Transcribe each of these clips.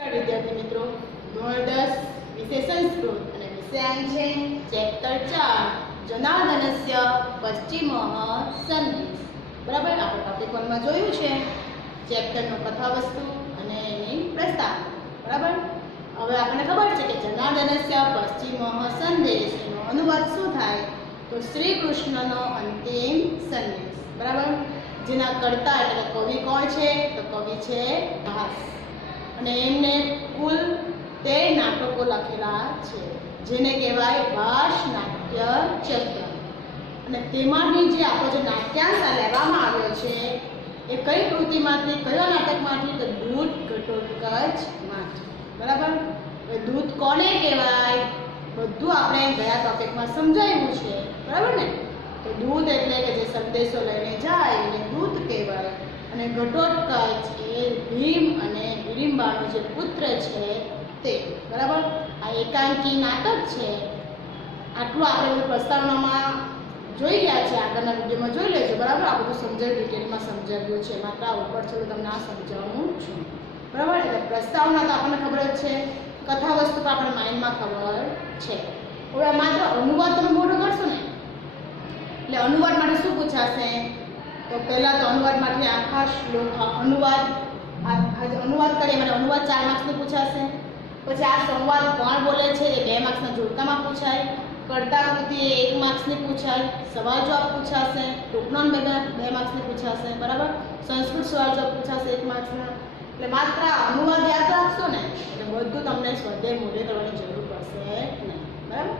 વિદ્યાર્થી મિત્રો, ધોરણ 10 વિષય સંસ્કૃત અને વિષયાંક છે ચેપ્ટર 4 જનાર્દનસ્ય પશ્ચિમઃ સંદેશ. બરાબર, આપણે ટોપિક 1 માં જોયું છે ચેપ્ટરનો કથાવસ્તુ અને એની પ્રસ્તાવના. બરાબર, હવે આપણને ખબર છે કે જનાર્દનસ્ય પશ્ચિમઃ સંદેશ એનો અનુવાદ શું થાય તો શ્રી કૃષ્ણનો અંતિમ સંદેશ. બરાબર, જેના કર્તા એટલે કવિ કોણ છે તો કવિ છે ભાસ, અને એમને કુલ 13 નાટકો લખેલા છે જેને કહેવાય ભાસ નાટ્ય ચક્ર. અને તેમાંથી જે આપણો જે નાટ્યાંશ લેવામાં આવ્યો છે એ કઈ કૃતિમાંથી, કયા નાટકમાંથી તો દૂત ઘટોત્કચમાંથી. બરાબર, હવે દૂત કોને કહેવાય બધું આપણે ગયા ટોપિકમાં સમજાવ્યું છે. બરાબર ને, તો દૂત એટલે કે જે સંદેશો લઈને જાય એને દૂત કહેવાય. અને ઘટોત્કચ એ ભીમ અને હિડિંબાનો જે પુત્ર છે તે. બરાબર, આ એકાંકી નાટક છે. આટલું આપણે પ્રસ્તાવનામાં જોઈ ગયા છે, આગળના વિડીયોમાં જોઈ લેજો. બરાબર, આ બધું સમજાવી ડિટેલમાં સમજાવ્યું છે, માત્ર આ ઉપર છોડું તમને આ સમજાવું છું. બરાબર, એટલે પ્રસ્તાવના તો આપણને ખબર જ છે, કથા વસ્તુ તો આપણે માઇન્ડમાં ખબર છે. હવે માત્ર અનુવાદ તમે મોઢું કરશો ને એટલે અનુવાદ માટે શું પૂછાશે તો પહેલાં તો અનુવાદ માટે આખા શ્લોક અનુવાદ કરીએ મને અનુવાદ 4 માર્ક્સનું પૂછાશે. પછી આ સંવાદ કોણ બોલે છે એ 2 માર્ક્સના જોડકામાં પૂછાય. કર્તા કૃતિ એ 1 માર્ક્સની પૂછાય. સવાલ જવાબ પૂછાશે. ટૂંકનોન 2 માર્ક્સની પૂછાશે. બરાબર, સંસ્કૃત સવાલ જવાબ પૂછાશે 1 માર્ક્સના. એટલે માત્ર અનુવાદ યાદ રાખશો ને એટલે બધું તમને સ્વાધ્યાય મોઢે કરવાની જરૂર પડશે નહીં. બરાબર,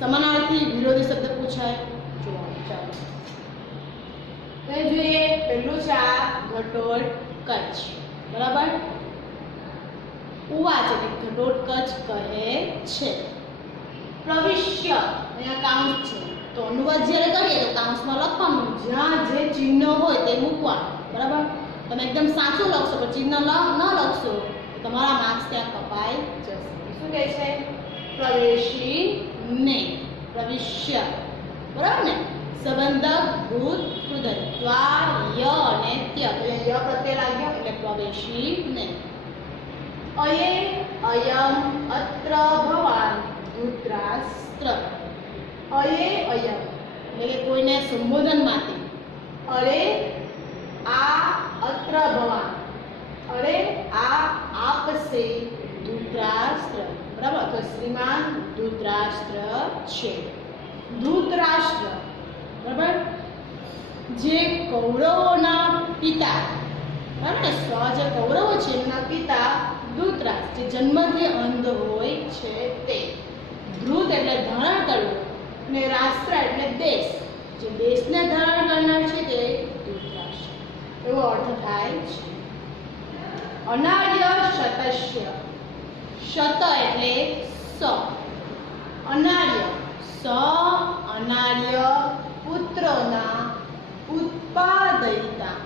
સમાનાર્થી વિરોધી શબ્દ પૂછાય. જુઓ, ચાલો જોઈએ. પહેલું છે આ ઘટોત્કચ. બરાબર, ઉવાચ એટલે ઘટોત્કચ કહે છે. પ્રવિશ્ય અહીંયા કાઉન્સ છે, તો અનુવાદ જ્યારે કરીએ તો કાઉન્સમાં લખવાનું, જ્યાં જે ચિહ્ન હોય તે મૂકવાનું. બરાબર, તમે એકદમ સાચું લખશો પણ ચિહ્ન ન લખશો તો તમારા માર્ક્સ ત્યાં કપાઈ જશે. શું કહે છે? પ્રવેશી ને પ્રવિશ્ય. બરાબર ને, સંબંધક ભૂત કૃદય દ્વાર ય અને ત્ય, તો ય પ્રત્યય લાગ્યો એટલે પ્રવેશી ને. અયે અયમ અત્ર ભવાન ધૃતરાષ્ટ્ર. અયે અયમ એટલે કે કોઈને સંબોધન માટે. અરે આ અત્ર ભવાન, અરે આ આપસે ધૃતરાષ્ટ્ર. બરાબર, તો શ્રીમાન ધૃતરાષ્ટ્ર છે. ધૃતરાષ્ટ્ર બરાબર, જે કૌરવોના પિતા. બરાબર ને, જે કૌરવો છે એમના પિતા ધૃતરાષ્ટ્ર, જે જન્મથી અંધ હોય છે તે. ધૃત એટલે ધારણ કરવું અને રાષ્ટ્ર એટલે દેશ, જે દેશને ધારણ કરનાર છે તે ધૃતરાષ્ટ્ર, એવો અર્થ થાય છે. અનાર્ય શતસ્ય. શત એટલે 100. અનાર્ય અનાર્ય પુત્રોના ઉત્પાદયિતા.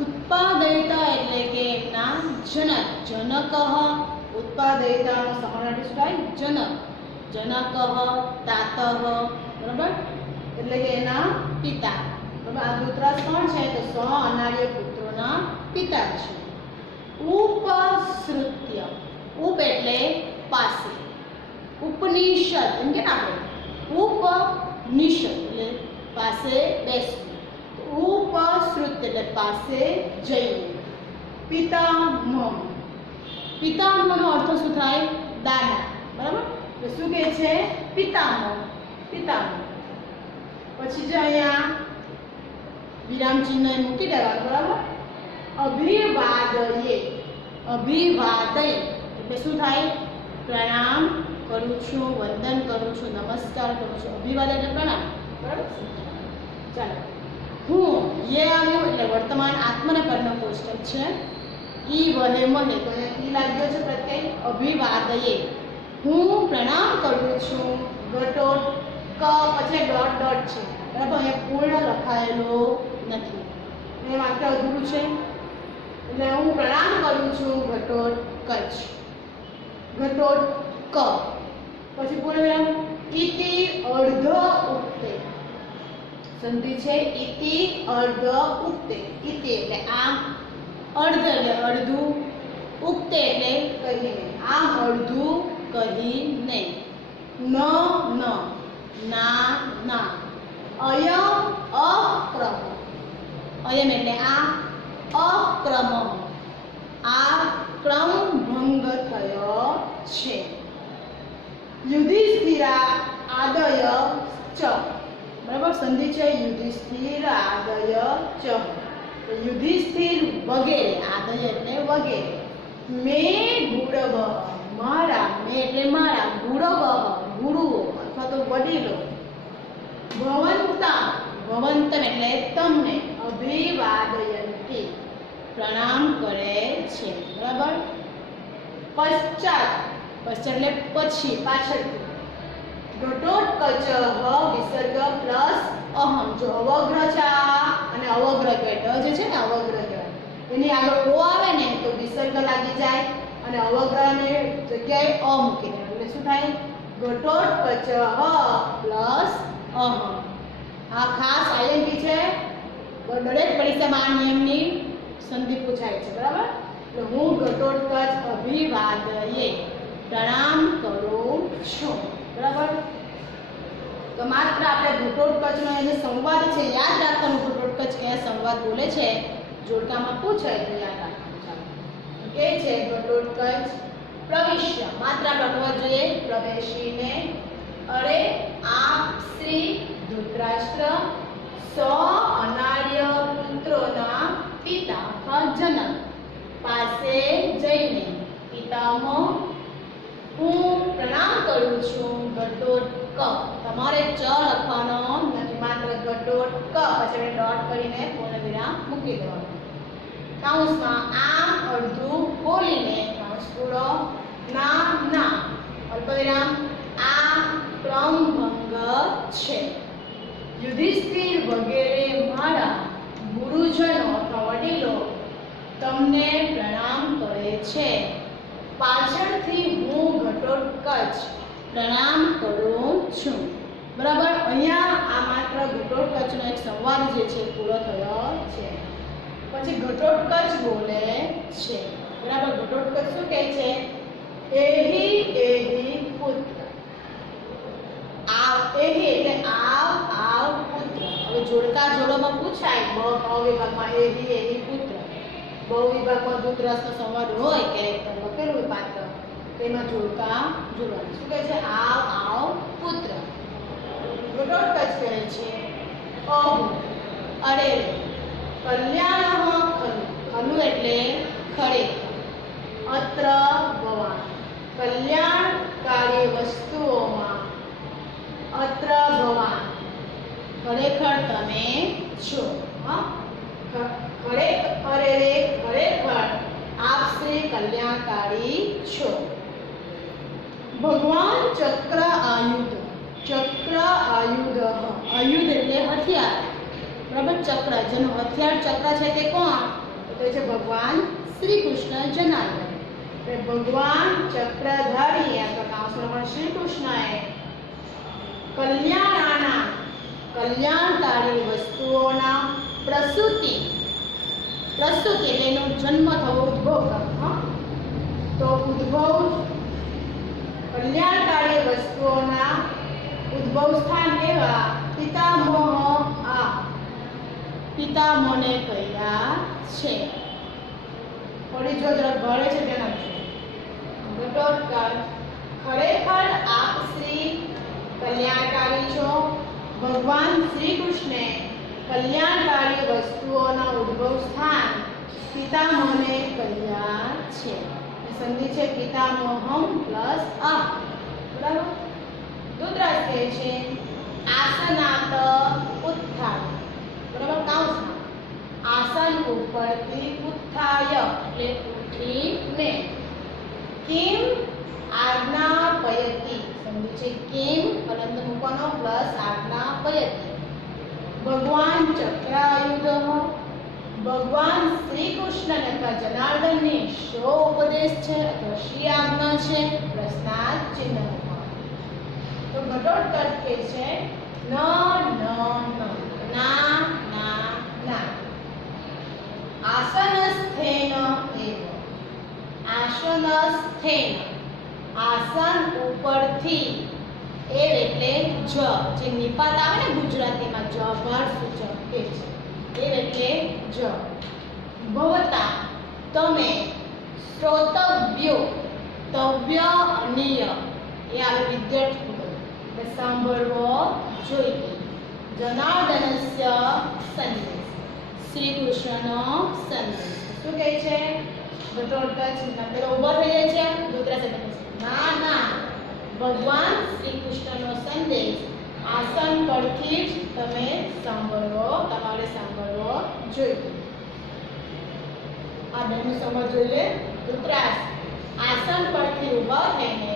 ઉત્પાદયિતા એટલે કે એમના જનક. જનક ઉત્પાદયિતાનો સમાનાર્થી શું થાય? જનક. જનક તાતઃ. બરાબર, એટલે કે એના પિતા. બરાબર, આ ધૃતરાષ્ટ્ર કોણ છે તો અનાર્ય પુત્રોના પિતા છે. ઉપસૃત્ય. ઉપ એટલે પાસે. ઉપનિષદ એમ કે આપણે ઉપનિષદ એટલે પાસે બેસવું. ઉપસૃત એટલે પાસે જવું. પિતામહ. પિતામહનો અર્થ શું થાય? દાદા. બરાબર, તો શું કહે છે? પિતામહ. પિતામહ. પછી જે અહીંયા વિરામ ચિહ્ન મૂકી દેવાનું. બરાબર, અભિવાદયે. અભિવાદય એટલે શું થાય? પ્રણામ કરું છું, વંદન કરું છું, નમસ્કાર કરું છું. અભિવાદન એટલે પ્રણામ. બરાબર, ચાલો. હું યે આવ્યું એટલે વર્તમાન આત્મનેપદનો કોષ્ટક છે. ઈ વહે મહે તો અહીંયા ઈ લાગ્યો છે પ્રત્યય. અભિવાદયે હું પ્રણામ કરું છું. ઘટોટ ક પછી ડોટ ડોટ છે. બરાબર, અહીંયા પૂર્ણ લખાયેલો નથી, એ વાક્ય અધૂરું છે. એટલે હું પ્રણામ કરું છું ઘટોત્કચ. ઘટોટ ક પછી પૂર્ણ ઇતિ અર્ધ ઉક્તે. સંધિ છે ઇતિ અર્ધ ઉક્તે. ઇતિ એટલે આમ, અર્ધ એટલે અડધું, ઉક્તે એટલે કહીને, આમ અડધું કહીને. ન ન ના ના. અયમ અક્રમ. અયમ એટલે આ, અક્રમ આ ક્રમ ભંગ થયો છે. યુધિષ્ઠિરા આદય ચ. બરાબર, સંધિ છે યુધિષ્ઠિર આદય ચ. યુધિષ્ઠિર વગેરે, આદય એટલે વગેરે. મે ગુરવ મારા, મે એટલે મારા, ગુરવ ગુરુઓ અથવા તો વડીલો. ભવંતા ભવંતમ એટલે તમને, અભિવાદયંતી પ્રણામ કરે છે. બરાબર. પશ્ચાત, પશ્ચાત એટલે પછી, પાછળથી. ઘટોત્કચ વિસર્ગ પ્લસ અહમ. જો અવગ્રહ છે અને અવગ્રહ કહેવાય, ડ જે છે ને અવગ્રહ કહેવાય, એની આગળ ઓ આવે ને તો વિસર્ગ લાગી જાય અને અવગ્રહની જગ્યાએ અ મૂકી દેવાનું. એટલે શું થાય? ઘટોત્કચ પ્લસ અહમ. આ ખાસ આઈએનટી છે, દરેક પરીક્ષામાં આ નિયમની સંધિ પૂછાય છે. બરાબર. એટલે હું ઘટોત્કચ અભિવાદયે પ્રણામ કરું છું. બરાબર. તો માત્ર આપણે ઘટોત્કચનો એને સંવાદ છે યાદ રાખવાનું. ઘટોત્કચ કયા સંવાદ બોલે છે જોડકામાં પૂછાય તો યાદ રાખવાનું. ચાલો કે છે ઘટોત્કચ પ્રવિશ્ય, માત્ર આપણે અટવા જોઈએ પ્રવેશીને. અરે આપ શ્રી ધૃતરાષ્ટ્ર સો અનાર્ય પુત્રોના પિતા જનક પાસે જઈને પિતામહ હું પ્રણામ કરું છું. ઘટોત્ક, તમારે ચ લખવાનો નથી, માત્ર ઘટોત્ક પછી ડોટ કરીને પૂર્ણ વિરામ મૂકી દેવાનું. કૌંસમાં આમ અડધું બોલીને કૌંસ પૂરો. ના ના અલ્પવિરામ આ ક્રમભંગ છે. યુધિષ્ઠિર વગેરે મારા ગુરુજનો અથવા વડીલો તમને પ્રણામ કરે છે. પાછળથી હું ઘટોત્કચ પ્રણામ કરું છું. બરાબર. અહીંયા આ માત્ર ઘટોત્કચનો એક સંવાદ જે છે પૂરો થયો છે. પછી ઘટોત્કચ બોલે છે. બરાબર. ઘટોત્કચ શું કહે છે? એહી એહી પુત્ર. આવ, એહી એટલે આવ આવ પુત્ર. હવે જોડકા જોડોમાં પૂછાય બ ક વિભાગમાં એહી એહી પુત્ર. બહુ વિભાગમાં દૂતરસનો સંવાદ હોય કેરેક્ટર લખેલું પાત્ર, તેમાં જોડકા જોડવાનું. શું કહે છે? આવ આવ પુત્ર. ઘટોત્કચ કહે છે અહુ અરે કલ્યાણ ખલુ. ખલુ એટલે ખરેખર. અત્ર ભવાન કલ્યાણકારી વસ્તુઓમાં. અત્ર ભવાન ખરેખર તમે છો. હા, ખરેખર રે ખરેખર આપ શ્રી કલ્યાણકારી છો. ભગવાન ચક્ર આયુધ. ચક્ર આયુધ, આયુધ એટલે હથિયાર. બરાબર. ચક્ર, જેનું હથિયાર ચક્ર છે તે કોણ? તો તે છે ભગવાન શ્રી કૃષ્ણ જનાર્દન. ભગવાન ચક્રધારી અથવા કાંસમાં શ્રી કૃષ્ણએ કલ્યાણાના કલ્યાણકારી વસ્તુઓના પ્રસૂતિ. પ્રસૂતિ એટલે એનો જન્મ થવો, ઉદ્ભવ થવો. તો ઉદ્ભવ કલ્યાણકારી વસ્તુઓના ઉદ્ભવ સ્થાન એવા પિતામહ આ પિતામહને કહ્યા છે. થોડી જો જરા ભળે છે તેના ઘટોત્કચ ખરેખર આપ શ્રી કલ્યાણકારી છો. ભગવાન શ્રી કૃષ્ણે કલ્યાણકારી વસ્તુઓના ઉદ્ભવ સ્થાન પિતામહને કહ્યા છે. સંધિ છે પિતામહમ પ્લસ આ. બરાબર. ધૃતરાષ્ટ્ર કહે છે આસનાત ઉત્થાય. બરાબર. કાંસમાં આસન ઉપરથી ઉત્થાય એટલે ઉઠીને. કિમ આજ્ઞાપયતિ. સંધિ છે કિમ અનંત મૂકવાનો પ્લસ આજ્ઞાપયતિ. ભગવાન ચક્રાયુધ. ભગવાન શ્રી કૃષ્ણ અથવા જનાર્દનની શો ઉપદેશ છે અથવા શ્રી આજ્ઞા છે? પ્રશ્નાર્થ ચિહ્ન. તો ઘટોત્કચ કહે છે ન ન ના ના ના. આસનસ્થેન એવ. આસનસ્થેન આસન ઉપરથી એર એટલે જ જે નિપાત આવે ને ગુજરાતીમાં જ ભાર સૂચક એ છે એર એટલે જ ભવતા તમે શ્રોતવ્યો તવ્ય અનિય એ આવે વિદ્યાર્થી એટલે સાંભળવો જોઈએ જનાર્દનસ્ય સંદેશ શ્રી કૃષ્ણનો સંદેશ શું કહે છે પેલો ઉભો થઈ જાય છે દૂતરા સાથે ના ના ભગવાન શ્રી કૃષ્ણનો સંદેશ આસન પરથી જ તમે તમારે સાંભળવો જોઈએ આ બેનું સમજ જોઈએ ધૃતરાષ્ટ્ર આસન પરથી ઊભા થઈને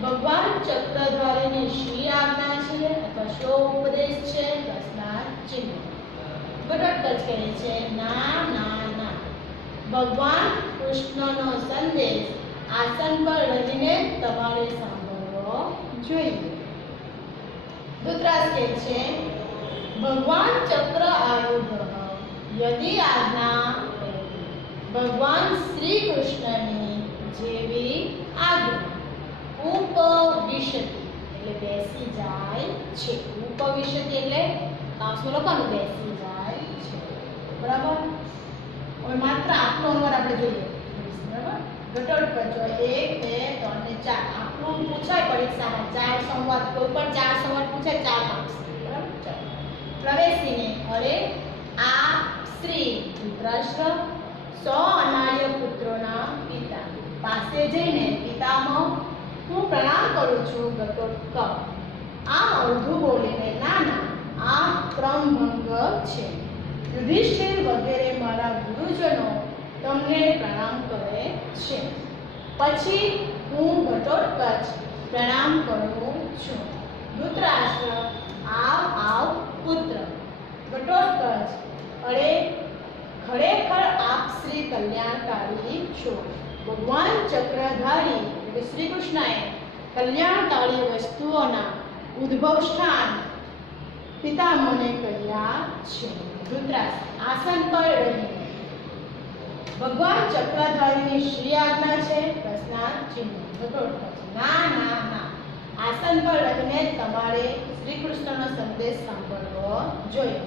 ભગવાન ચક્રધારીની શ્રી આજ્ઞા છે અથવા શો ઉપદેશ છે પ્રશ્નાર્થ ચિહ્ન ઘટોત્કચ કહે છે ના ના ના ભગવાન કૃષ્ણનો સંદેશ આસન પર રહીને તમારે સાંભળવો જોઈએ ધૃતરાષ્ટ્ર કહે છે ભગવાન ચક્ર આયુધ યદિ આજ્ઞા ભગવાન શ્રી કૃષ્ણની જેવી આજ્ઞા ઉપવિશતિ એટલે બેસી જાય છે ઉપવિશતિ એટલે કાંસમાં લખવાનું બેસી જાય છે બરાબર હવે માત્ર આટલો અનુવાદ આપણે જોઈએ બરાબર ઘટોત્કચ 1 2 3 ને 4 આપણું પૂછાય પરીક્ષામાં 4 સંવાદ કોઈ પણ 4 સંવાદ પૂછાય 4 માર્ક્સ બરાબર ચાલો પ્રવેશીને અરે આ શ્રી ધૃતરાષ્ટ્ર 100 અનાર્ય પુત્રોના પિતા પાસે જઈને પિતામહ હું પ્રણામ કરું છું ઘટોત્કચ આ અડધું બોલીને નાના આ ક્રમભંગ છે યુધિષ્ઠિર વગેરે મારા ગુરુજનો તમને પ્રણામ કરે છે પછી હું ઘટોત્કચ પ્રણામ કરું છું ધૃતરાષ્ટ્ર આવ પુત્ર ઘટોત્કચ અરે ખરેખર આપ શ્રી કલ્યાણકારી છો ભગવાન ચક્રધારી એટલે શ્રી કૃષ્ણએ કલ્યાણકારી વસ્તુઓના ઉદ્ભવ સ્થાન પિતામહને કહ્યા છે ધૃતરાષ્ટ્ર આસન પર રહીને ભગવાન ચક્રધારીની શ્રી આજ્ઞા છે પ્રશ્નાર્થ ચિહ્ન ઘટોત્કચ ના ના ના આસન પર રહીને તમારે શ્રી કૃષ્ણનો સંદેશ સાંભળવો જોઈએ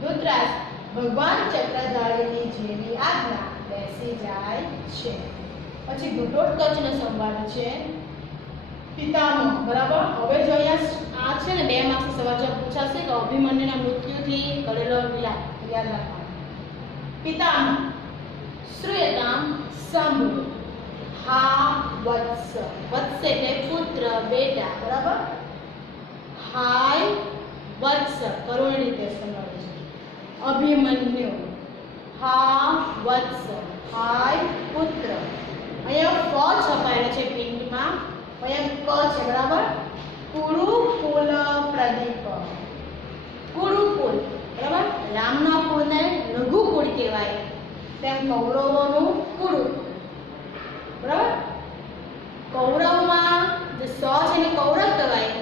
ધૃતરાષ્ટ્ર ભગવાન ચક્રધારીની જેવી આજ્ઞા બેસી જાય છે પછી ઘટોત્કચનો સંવાદ છે પિતામહ બરાબર હવે જો અહીંયા આ છે ને 2 માર્ક્સ સવાલ જવાબ પૂછાશે કે અભિમન્યુના મૃત્યુથી કરેલો વિલાપ યાદ રાખવાનું પિતામહ શ્રેયતામ સાંભળો હા વત્સ વત્સ એટલે પુત્ર બેટા બરાબર હાય વત્સ કરુણ રીતે સમજાવે છે અભિમન્યુ હા વત્સ હાય પુત્ર અહીંયા ફ છપાયેલો છે પિંડમાં અહીંયા ક છે બરાબર કુરુકુલ પ્રદીપ કુરુકુલ બરાબર રામના કુળને લઘુકુળ કહેવાય તેમ કૌરવોનું કુરુકુલ બરાબર કૌરવમાં જે સ છે એને કૌરવ કહેવાય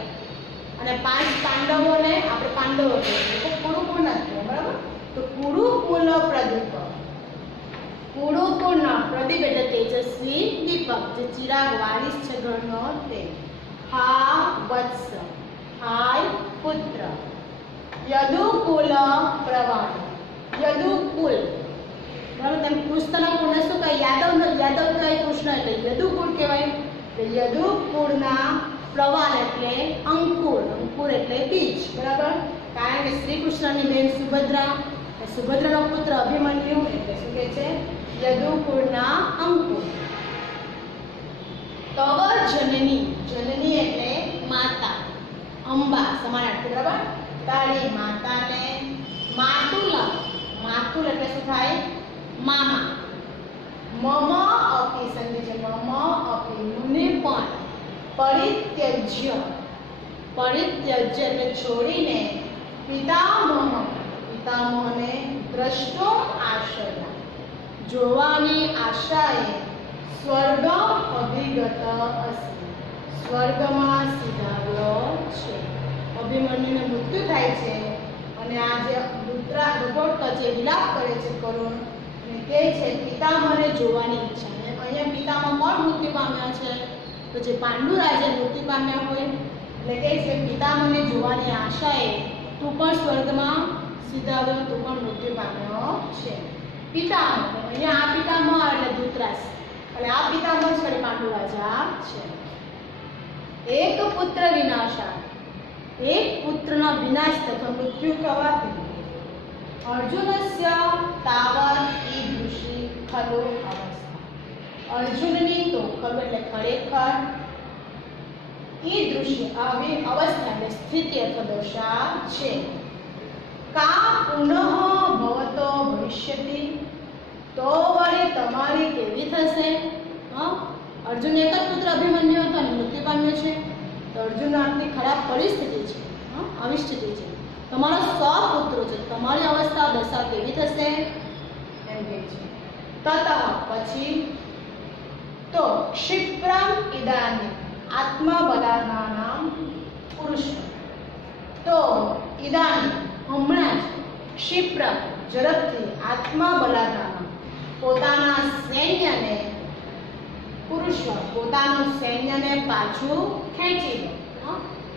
અને 5 પાંડવોને આપણે પાંડવો કહીએ તો કુરુકુલ નથી બરાબર તો કુરુકુલ પ્રદીપ કુરુકુલના પ્રદીપ એટલે તેજસ્વી દીપક જે ચિરાગ વારિસ છે ઘરનો તે હા વત્સ હાય પુત્ર યદુકુલ પ્રવાણ યદુકુલ બરાબર તેમ કૃષ્ણના કુળને શું કહે યાદવ કહેવાય કૃષ્ણ એટલે યદુકુળ કહેવાય તો યદુકુળના પ્રવાલ એટલે અંકુર એટલે બીજ બરાબર કારણ કે શ્રી કૃષ્ણની બેન સુભદ્રાનો પુત્ર અભિમન્યુ એટલે શું કહે છે યદુકુળના અંકુર તવ જનની એટલે માતા અંબા સમાનાર્થી બરાબર તારી માતાને માતુલ એટલે શું થાય મામા મમ અપી સંધિ છે મમ અપી મને પણ પરિત્યજ્ય એટલે છોડીને પિતામહને દ્રષ્ટો આશય જોવાની આશાએ સ્વર્ગ અભિગત અસ્તિ સ્વર્ગમાં સીધાવ્યો છે અભિમન્યુનું મૃત્યુ થાય છે અને આ જે ઘટોત્કચ વિલાપ કરે છે કરુણ અને કહે છે પિતામહને જોવાની ઈચ્છા અહીંયા પિતામાં કોણ મૃત્યુ પામ્યા છે? તો જે પાંડુ રાજા મૃત્યુ પામ્યા હોય, એટલે કે જે પિતામને જોવાની આશાએ તું પણ સ્વર્ગમાં સીધાવ્યો, તું પણ મૃત્યુ પામ્યો છે. પિતામહ, અહીંયા આ પિતામહ એટલે ધૃતરાષ્ટ્ર, એટલે આ પિતામહ છે પાંડુ રાજા છે. એક પુત્ર વિનાશા, એક પુત્રના વિનાશ તથા મૃત્યુ થવાથી અર્જુનસ્ય તાવત ઈદૃશી ખલો અવસ્થા. અર્જુનની તો ખલો એટલે ખરેખર, ઈદૃશી આવી અવસ્થા એટલે સ્થિતિ અથવા દશા છે. કા પુનઃ ભવતો ભવિષ્યતિ, તો વળી તમારી કેવી થશે? અર્જુન એક જ પુત્ર અભિમન્યુ હતો અને મૃત્યુ પામ્યો છે, તો અર્જુન આટલી ખરાબ પરિસ્થિતિ છે, આવી સ્થિતિ છે. તમારા 100 પુત્રો છે, તમારી અવસ્થા દશા કેવી થશે એમ કહે છે. તતઃ પછી તો ક્ષિપ્રમ ઇદાની આત્મબલાનામ પુરુષ, તો ઇદાની હમણાં જ, ક્ષિપ્ર ઝડપથી, આત્મબલાનામ પોતાના સૈન્યને, પુરુષ પોતાનું સૈન્યને પાછું ખેંચી લો.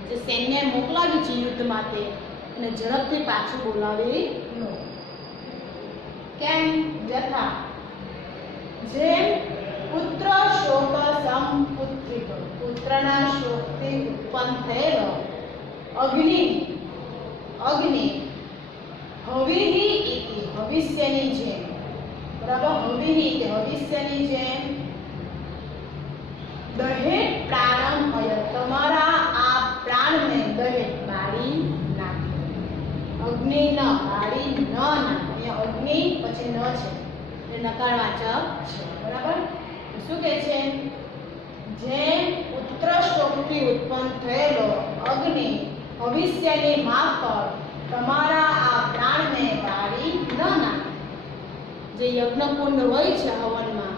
જે સૈન્ય મોકલાવ્યું છે યુદ્ધ માટે અને ઝડપથી પાછું બોલાવી લો. કેમ? યથા જેમ પુત્ર શોક સંપુત્રિત, પુત્રના શોકથી ઉત્પન્ન થયેલો અગ્નિ હવિહિ ઇતિ, ભવિષ્યની જેમ, બરાબર, હવિહિ એટલે ભવિષ્યની જેમ, દહેજ પ્રાણમ અય, તમારા આ પ્રાણને દહેજ બાળી નાખે. અગ્નિ ન બાળી ન નાખે, અહીંયા અગ્નિ પછી ન છે એ નકારવાચક છે, બરાબર. શું કહે છે? જેમ પુત્ર શોકથી ઉત્પન્ન થયેલો અગ્નિ ભવિષ્યની માફક તમારા આ પ્રાણને બાળી ન નાખે. જે યજ્ઞકુંડ હોય છે હવનમાં,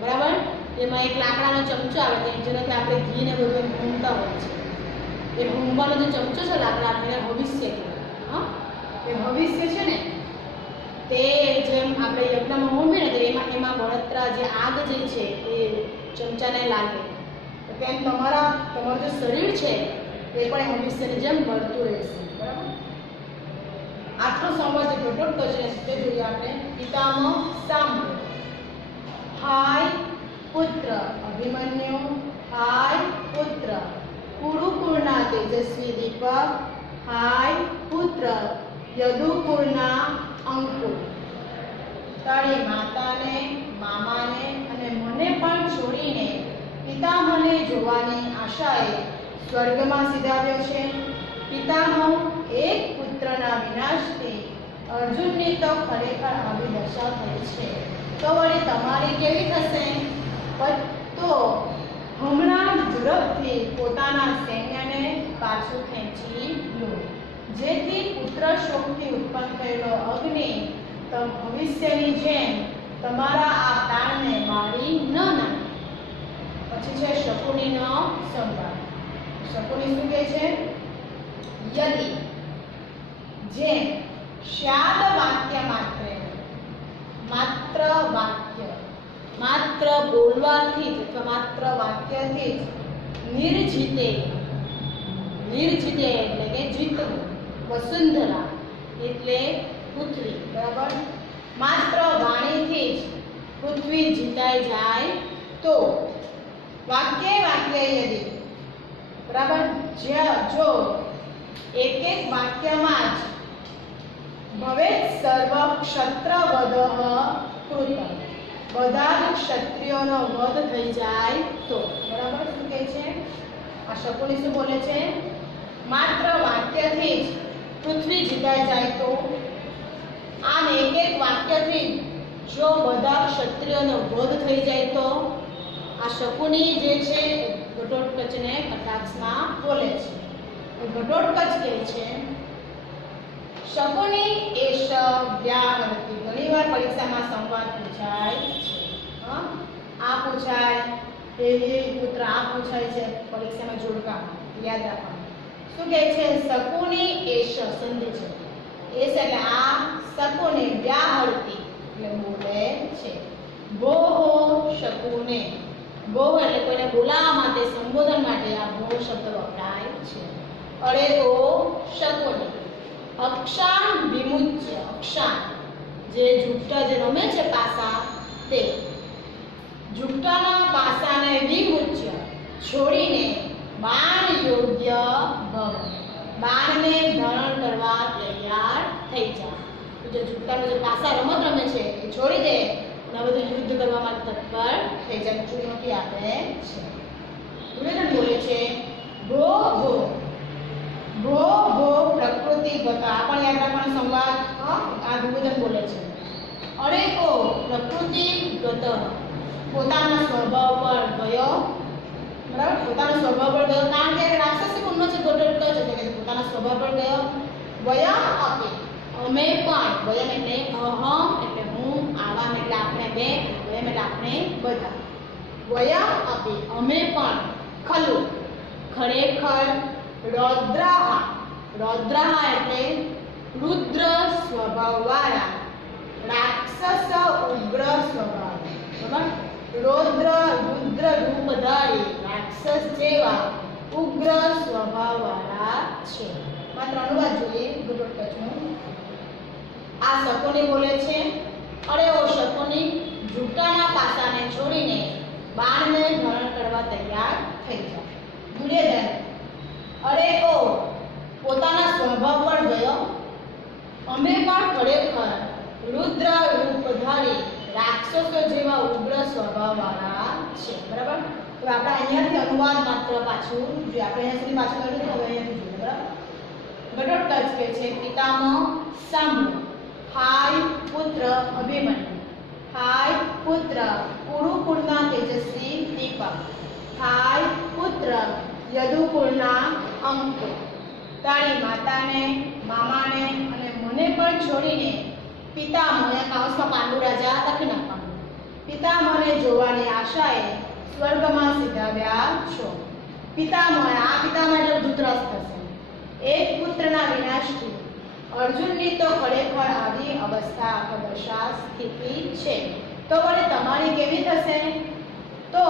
બરાબર, એમાં એક લાકડાનો ચમચો આવે છે જેનાથી આપણે ઘી ને બધું હોમતા હોય છે. એ હોમવાનો જે ચમચો છે લાકડા, એને ભવિષ્ય કહેવાય. એ ભવિષ્ય છે ને, તે જેમ આપણે યજ્ઞમાં હોમીએ ને તો એમાં બળતરા જે આગ જે છે એ ચમચાને લાગે, તો તેમ તમારું જે શરીર છે એ પણ ભવિષ્યની જેમ બળતું રહેશે, બરાબર. આટલો સંવાદ જે ઘટોત્કચ છે તે જોઈએ આપણે. પિતામહ સાંભળો, હાય પુત્ર અભિમન્યુ, હાય પુત્ર કુરુકુળના તેજસ્વી દીપક, હાય પુત્ર યદુકુળના અંકુર. તારી માતાને, મામાને અને મને પણ છોડીને પિતામહને જોવાની આશાએ સ્વર્ગમાં સીધાવ્યો છે. પિતામહ એક પુત્રના વિનાશથી અર્જુનની તો ખરેખર આવી દશા થઈ છે, તો વળી તમારી કેવી થશે? તો હમણાં જ ઝડપથી પોતાના સૈન્યને પાછું ખેંચી લો, જેથી પુત્ર શોકથી ઉત્પન્ન થયેલો અગ્નિ તો ભવિષ્યની જેમ તમારા આ પ્રાણને બાળી ન નાખે. પછી છે શકુનીનો સંવાદ. શકુની શું કહે છે? યદિ જેમ સ્યાદ વાક્ય માત્ર બોલવાથી જ અથવા માત્ર વાક્યથી જ નિર્જીતે એટલે કે જીતવું, વસુંધરા એટલે પૃથ્વી, બરાબર, માત્ર વાણીથી જ પૃથ્વી જીતાઈ જાય તો વાક્ય યદિ, બરાબર, જો એક વાક્યમાં જ ભવેત સર્વ ક્ષત્રવધઃ કૃત, બધા જ ક્ષત્રિયોનો વધ થઈ જાય તો, બરાબર. શું કહે છે આ શકુની? શું બોલે છે? માત્ર વાક્યથી જ પૃથ્વી જીતાઈ જાય તો, આમ એક વાક્યથી જો બધા ક્ષત્રિયોનો વધ થઈ જાય તો. આ શકુની જે છે ઘટોત્કચને કટાક્ષમાં બોલે છે. ઘટોત્કચ કહે છે શકુની એષ વ્યાહરતિ. ઘણીવાર પરીક્ષામાં સંવાદ પૂછાય છે. આ પૂછાય, એ પુત્ર આ પૂછાય છે પરીક્ષામાં જોડકામાં, યાદ રાખવાનું. શું કહે છે? શકુની એષ સંધિ છે. એષ એટલે આ, શકુની વ્યાહરતિ એટલે બોલે છે. ભોહો શકુને. ભોહ એટલે કોઈને બોલાવવા માટે, સંબોધન માટે આ ભોહ શબ્દ વપરાય છે. અરે ઓ શકુને. અક્ષાન વિમુચ્ય. અક્ષાન જે ઝૂંટા જે રમે છે પાસા તે. ઝૂંટાના પાસાને વિમુચ્ય છોડીને બાણ યોગ્ય ભવ. બાણને ધારણ કરવા તૈયાર થઈ જા. જે ઝૂંટાનો જે પાસા રમત રમે છે એ છોડી દે અને બધું યુદ્ધ કરવા માટે તત્પર થઈ જાય. ચુનૌતી આપે છે. દુર્યોધન બોલે છે ભો ભો. ભો ભો પ્રકૃતિ ગત. આ પણ યાદ રાખવાનો સંવાદ. આ દુર્યોધન બોલે છે. અરે કો પ્રકૃતિ ગત. પોતાના સ્વભાવ પર ગયો. બરાબર, પોતાના સ્વભાવ પર ગયો. કારણ કે રાક્ષસી ગુણનો છે ગોઠવ કહે છે કે પોતાના સ્વભાવ પર ગયો. વયમ અપી. અમે પણ. વયમ એટલે અહમ એટલે હું, આવામ એટલે આપણે બે, વયમ એટલે આપણે બધા. વયમ અપી અમે પણ. ખલુ ખરેખર. રૌદ્રાહ. રૌદ્રાહ એટલે રુદ્ર સ્વભાવવાળા. રાક્ષસ ઉગ્ર સ્વભાવ. બરાબર, રૌદ્ર રુદ્ર રૂપધારી રાક્ષસ જેવા ઉગ્ર સ્વભાવવાળા છે. માત્ર અનુવાદ જોઈએ ગુરુકચ્છનું. આ શકુની બોલે છે અરે ઓ શકુની. ઝૂંટાના પાસાને છોડીને બાણને ધારણ કરવા તૈયાર થઈ જા. દુર્યોધન અરે ઓ પોતાના સ્વભાવ પર ગયો. અમે પણ ખરેખર રુદ્ર રૂપધારી રાક્ષસો જેવા ઉગ્ર સ્વભાવવાળા છે. બરાબર, તો આપણે અહીંયાથી અનુવાદ માત્ર પાછું જોઈએ. આપણે અહીંયા સુધી પાછું કર્યું તો હવે અહીંયાથી જોઈએ. બરાબર, ઘટોત્કચ કહે છે પિતામહ સાંભળો. હાય પુત્ર અભિમન્યુ. હાય પુત્ર કુરુકુળના તેજસ્વી દીપક. હાય પુત્ર યદુકુળના અંકુર. તારી માતાને, મામાને અને મને પણ છોડીને પિતામહે કાંસમાં પાંડુ રાજા લખી નાખવાનું. પિતામહને જોવાની આશાએ સ્વર્ગમાં સિધાવ્યા છો. પિતામહ, આ પિતામહ એટલે ધૃતરાષ્ટ્ર થશે. એક પુત્રના વિનાશથી અર્જુનની તો ખરેખર આવી અવસ્થા દશા સ્થિતિ છે, તો વળી તમારી કેવી થશે? તો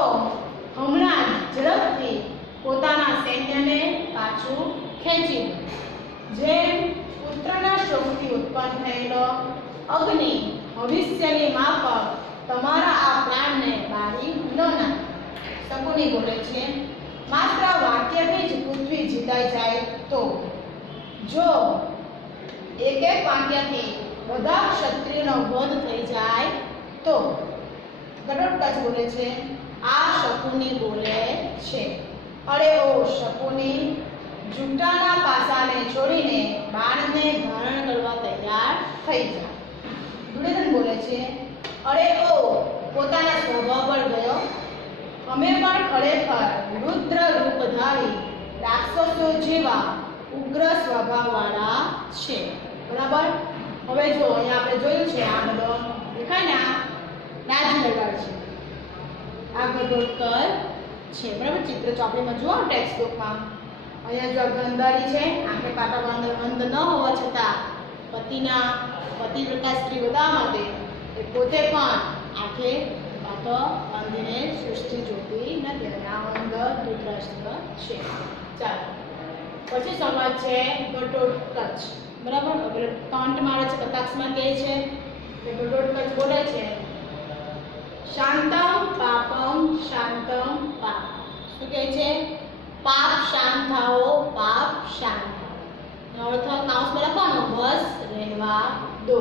હમણાં ઝડપથી પોતાના સૈન્યને પાછું ખેંચી. જેમ પુત્રના શોકથી ઉત્પન્ન થયેલો અગ્નિ ભવિષ્યની માફક તમારા આ પ્રાણને બાળી ન નાખે. શકુની બોલે છે માત્ર વાક્યથી જ પૃથ્વી જીતાઈ જાય તો. જો એક એક વાક્યથી બધા ક્ષત્રિયનો વધ થઈ જાય તો. ઘટોત્કચ બોલે છે આ શકુની બોલે છે અરે ઓ શકુની. ઝૂંટાના પાસાને છોડીને બાણને ધારણ કરવા તૈયાર થઈ જા. દુર્યોધન બોલે છે અરે ઓ પોતાના સ્વભાવ પર ગયો. અમે પણ ખરેખર રુદ્ર રૂપધારી રાક્ષસો જેવા ઉગ્ર સ્વભાવવાળા છે. બરાબર, હવે જો અહીંયા આપણે જોયું છે આ બધો દેખાય ને આ રાજનગર છે, આ ઘટોત્કચ છે. બરાબર, ચિત્ર ચોપડીમાં જુઓ ટેક્સ્ટ બુકમાં. અહીંયા જો ગંધારી છે, આંખે પાટા બંધ ન હોવા છતાં પતિવ્રતા સ્ત્રી બતાવવા માટે એ પોતે પણ આંખે પાટો બાંધીને સૃષ્ટિ જોતી નથી. અને આ અંગ ધૃતરાષ્ટ્ર છે. ચાલો પછી સંવાદ છે ઘટોત્કચ. બરાબર, એટલે ટોન્ટ મારે છે, કટાક્ષમાં કહે છે કે ઘટોત્કચ બોલે છે શાંતમ પાપમ શાંતમ પાપ. શું કહે છે? પાપ શાંત થાઓ, પાપ શાંત થાઓ. અર્થ કાઉન્સમાં લખવાનો બસ રહેવા દો.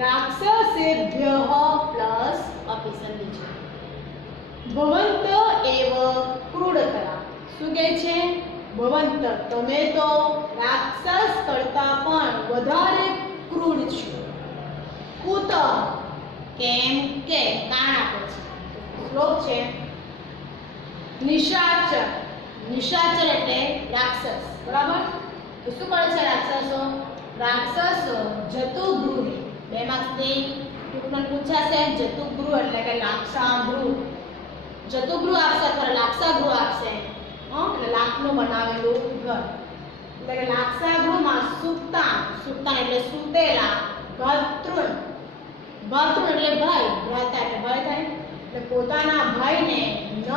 રાક્ષસેભ્યઃ પ્લસ અપિસંધિ છે. ભવંત એવ ક્રૂરતરા. શું કહે છે? ભવંત તમે તો રાક્ષસ કરતા પણ વધારે ક્રૂર છો. કુત કેમ કે કારણ આપે છે. શ્લોક છે નિશાચર. નિશાચર એટલે રાક્ષસ. બરાબર, તો શું કરે છે રાક્ષસો? રાક્ષસો જતુગૃહી. બે માર્ક્સની ટૂંકમાં પૂછાશે. જતુગૃહ એટલે કે લાક્ષાગૃહ. જતુગૃહ આપશે અથવા લાક્ષાગૃહ આપશે. એટલે લાકનું બનાવેલું ઘર. એટલે કે લાક્ષાગૃહમાં સુક્તાન. સુક્તાન એટલે સૂતેલા. ભર્તૃન. ભાતૃ એટલે ભાઈ, ભ્રાતા એટલે ભાઈ થાય, એટલે પોતાના ભાઈને ન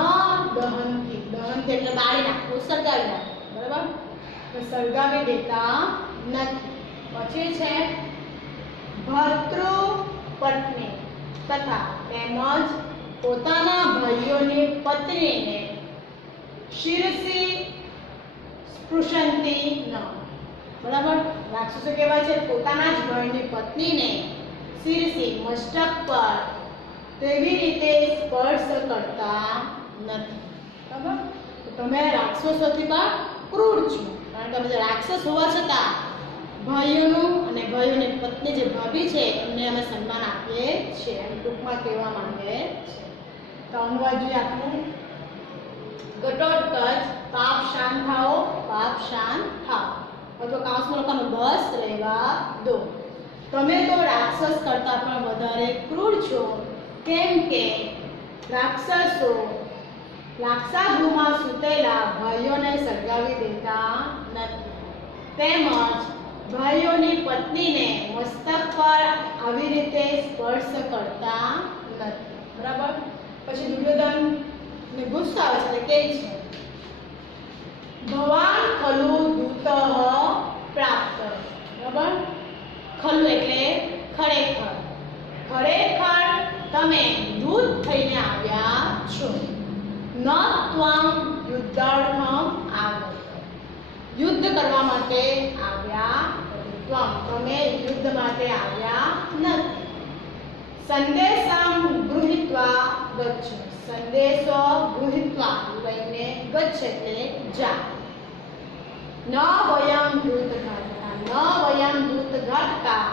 દહનથી, દહનથી એટલે બાળી નાખવું, સળગાવી નાખવું, બરાબર? તો સળગાવી દેતા નથી. પછી છે ભર્તૃ પત્ની તથા તેમજ પોતાના ભાઈઓની પત્નીને શિરસી સ્પૃશંતી ન, બરાબર? રાક્ષસો કહેવાય છે પોતાના જ ભાઈની પત્નીને શિરસી મસ્તક પર તેવી રીતે સ્પર્શ કરતા નથી, બરાબર? તો તમે રાક્ષસોથી પણ ક્રૂર છો, કારણ કે તમે રાક્ષસ હોવા છતાં ભાઈઓનું અને ભાઈઓની પત્ની જે ભાભી છે એમને અમે સન્માન આપીએ છીએ, એમ ટૂંકમાં કહેવા માંગે છે. તો અનુવાદ જોઈએ આપણે. ઘટોત્કચ પાપ શાંત થાઓ, પાપ શાંત થાઓ, અથવા કાઉન્સમાં લખવાનું બસ રહેવા દો. તમે તો રાક્ષસ કરતા પણ વધારે ક્રૂર છો, કેમ કે રાક્ષસો લાક્ષાગૃહમાં સૂતેલા ભાઈઓને સળગાવી દેતા નથી, તેમજ ભાઈઓની પત્નીને મસ્તક પર આવી રીતે સ્પર્શ કરતા નથી, બરાબર? પછી દુર્યોધન ને ગુસ્સો આવે છે, કે છે ભવાન ખલુ દૂતઃ પ્રાપ્ત, બરાબર? ખલુ એટલે ખરેખર, ખરેખર તમે દૂત થઈને આવ્યા છો. ન ત્વં યુદ્ધાર્થમ આગત, યુદ્ધ કરવા માટે આવ્યા નથી. ત્વં તમે યુદ્ધ માટે આવ્યા નથી. સંદેશમ ગૃહીત્વા ગચ્છ, સંદેશો ગૃહીત્વા લઈને ગચ્છ એટલે જા. ન વયમ દૂત ઘાતકા, ન વયમ દૂત ઘાતકા,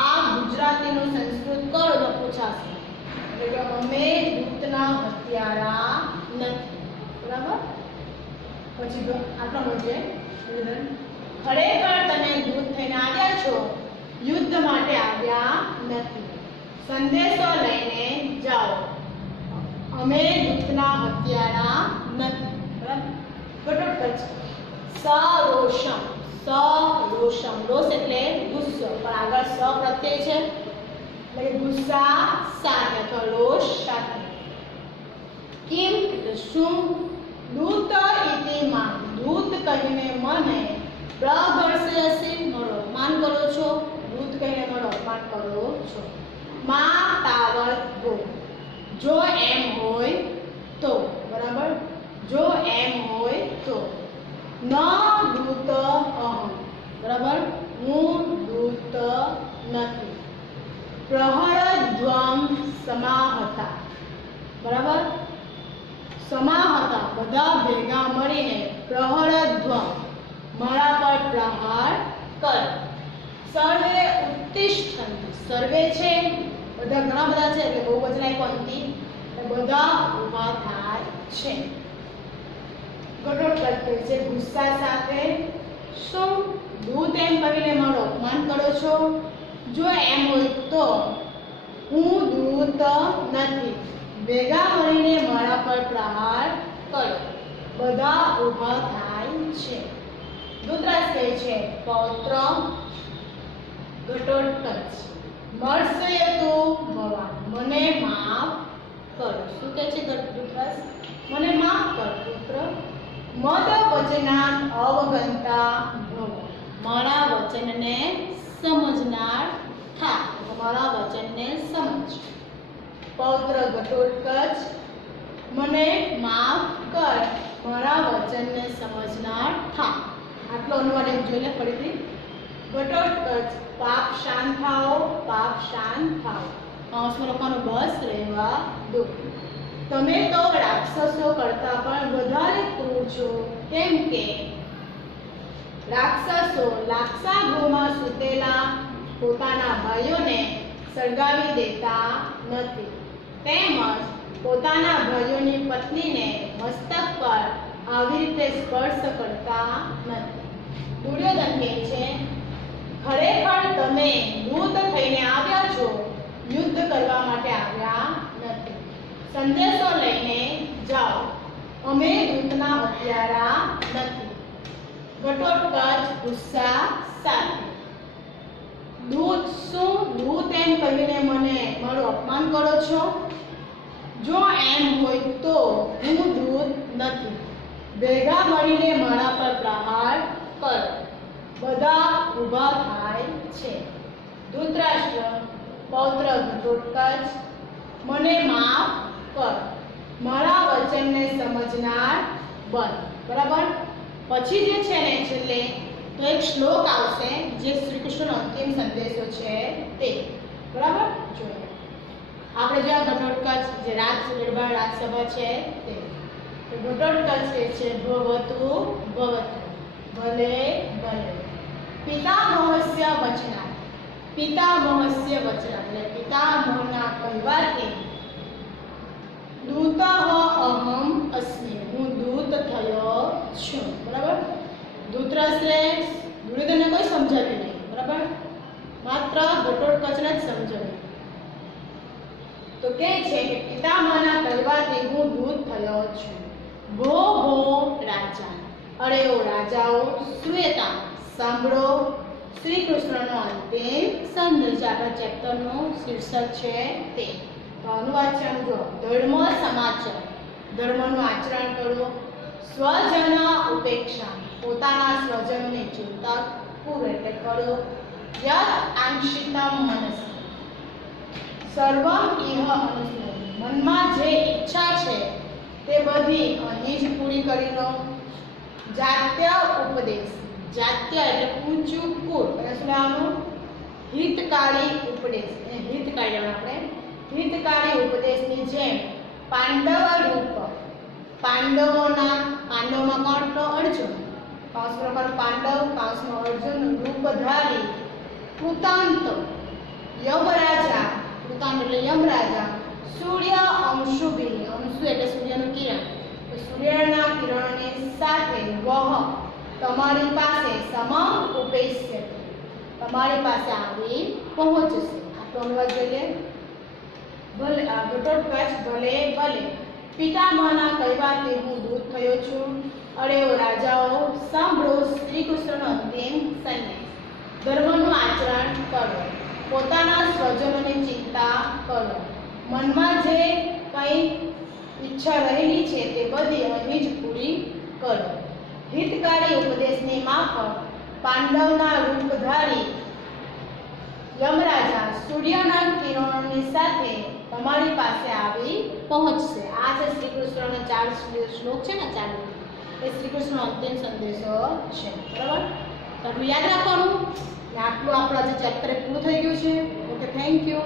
આ ગુજરાતીનું સંસ્કૃત કરો પૂછાશે, એટલે કે અમે દૂતના હત્યારા નથી, બરાબર? પછી આટલો મળશે. ખરેખર તમે દૂત થઈને આવ્યા છો, યુદ્ધ માટે આવ્યા નથી. સંદેશો લઈને જાઓ, અમે દૂતના હત્યારા નથી, બરાબર? ઘટોત્કચ સરોષમ, સરોષમ, રોષ એટલે ગુસ્સો, પણ આગળ સ પ્રત્યય છે એટલે કે ગુસ્સા સાથે અથવા રોષ સાથે. કિમ એટલે શું? દૂત ઇતિ માન, દૂત કહીને મને પ્રદર્શયસી મળો, અપમાન કરો છો, દૂત કહીને મળો અપમાન કરો છો. મા તાવત ગો, જો એમ હોય તો, બરાબર? જો એમ હોય તો. ન દૂત અહં, બરાબર? હું દૂત નથી. પ્રહરધ્વમ સમાહતા, બરાબર? સમાહતા બધા ભેગા મળીને પ્રહરધ્વમ મારા પર પ્રહાર કર. સર્વે ઉત્તિષ્ઠન્તિ, સર્વે છે બધા, ઘણા બધા છે એટલે બહુવચન આપ્યું અંતિ, બધા ઊભા થાય છે. ઘટોત્કચ કહે છે ગુસ્સા સાથે, શું દૂત એમ કહીને મારો અપમાન કરો છો? જો એમ હોય તો હું દૂત નથી, ભેગા મળીને મારા પર પ્રહાર કરો. બધા ઊભા થાય છે. ધૃતરાષ્ટ્ર કહે છે પૌત્ર ઘટોત્કચ મર્ષયતુ ભવાન, મને માફ કરો. શું કહે છે ધૃતરાષ્ટ્ર? મને માફ કર પુત્ર. મદ વચના અવગંતા ભવ, મારા વચનને સમજનાર થા, મારા વચનને સમજ. પૌત્ર ઘટોત્કચ મને માફ કર, મારા વચનને સમજનાર થા. આટલો અનુવાદ જોઈ લે ફરીથી. ઘટોત્કચ પાપ શાંત થાઓ, પાપ શાંત થાઓ, કાઉન્સમાં લખવાનું બસ રહેવા દો. તમે તો રાક્ષસો કરતા પણ વધારે ક્રૂર છો, કેમ કે રાક્ષસો લાક્ષાગૃહમાં સૂતેલા પોતાના ભાઈઓને સળગાવી દેતા નથી, તેમજ પોતાના ભાઈઓની પત્નીને મસ્તક પર આવી રીતે સ્પર્શ કરતા નથી. દુર્યોધન કહે છે ખરેખર તમે દૂત થઈને આવ્યા છો, યુદ્ધ કરવા માટે આવ્યા નથી. સંદેશો લઈને જાઓ, અમે દૂતના હત્યારા નથી. ઘટોત્કચ ગુસ્સા સાથે. દૂત શું દૂત એમ કહીને મને મારું અપમાન કરો છો? જો એમ હોય તો હું દૂત નથી. ભેગા મળીને મારા પર પ્રહાર કરો. બધા ઊભા થાય છે. ધૃતરાષ્ટ્ર પૌત્ર ઘટોત્કચ, મને માફ કર. મારા વચનને સમજનાર બન. બરાબર. પછી જે છે ને છેલ્લે તો એક શ્લોક આવશે જે શ્રી કૃષ્ણનો અંતિમ સંદેશો છે તે. બરાબર. જોઈએ આપણે જે ઘટોત્કચ જે રાજગરબા રાજસભા છે તે ઘટોત્કચ કે છે ભવતુ ભવતુ, ભલે ભલે. પિતામહસ્ય વચના, પિતામહસ્ય વચના એટલે પિતામહના કહેવાથી દૂતઃ અહમ અસ્મિ, હું દૂત થયો છું. બરાબર. ધૃતરાષ્ટ્રે દુર્યોધનને કોઈ સમજાવ્યું નહીં. બરાબર. માત્ર ઘટોત્કચને જ સમજાવ્યું. તો કે છે કે પિતામહના કહેવાથી હું દૂત થયો છું. ભો ભો રાજા, અરે ઓ રાજાઓ, શ્વેતા સાંભળો શ્રી કૃષ્ણનો અંતિમ સંદેશ. આપણા ચેપ્ટરનું શીર્ષક છે તે. અનુવાદ છે જો ધર્મ સમાચાર, ધર્મનું આચરણ કરો. સ્વજન ઉપેક્ષા, પોતાના સ્વજનની ચિંતા પૂરે એટલે કરો. યત આંશિતમ મનસ, સર્વમ ઇહ અનુસ્મૃતિ, મનમાં જે ઈચ્છા છે તે બધી અહીં જ પૂરી કરી લો. જાત્ય ઉપદેશ, જાત્ય એટલે ઊંચું કુળ અને શું લેવાનું? હિતકારી ઉપદેશ. હિતકારી આપણે હિતકારી ઉપદેશની જેમ પાંડવ રૂપ, પાંડવોમાં કોણ તો અર્જુન, કૌંસમાં કોણ પાંડવ, કૌંસમાં અર્જુન રૂપધારી કૃતાંત યમરાજા, કૃતાંત એટલે યમરાજા, સૂર્ય અંશુભિ, અંશુ એટલે સૂર્યનું કિરણ, તો સૂર્યના કિરણોની સાથે વહ તમારી પાસે સમમ ઉપેશ્ય, તમારી પાસે આવી પહોંચશે. આટલો અનુવાદ જોઈએ. ભલે ઘટોત્કચ ભલે ભલે, પિતામહના કહેવાથી હું દૂત થયો છું. અરે ઓ રાજાઓ, સાંભળો શ્રી કૃષ્ણનો અંતિમ સંદેશ. ધર્મનું આચરણ કરો. પોતાના સ્વજનોની ચિંતા કરો. મનમાં જે કંઈ ઈચ્છા રહેલી છે તે બધી અહીં જ પૂરી કરો. હિતકારી ઉપદેશની માફક પાંડવના રૂપધારી યમરાજા સૂર્યના કિરણોની સાથે તમારી પાસે આવી પહોંચશે. આ છે શ્રી કૃષ્ણનો 4 શ્લોક છે ને, 4 એ શ્રી કૃષ્ણનો અંતિમ સંદેશો છે. બરાબર. તો આટલું યાદ રાખવાનું. આટલું આપણું આજે ચેપ્ટર પૂરું થઈ ગયું છે. Okay, thank you.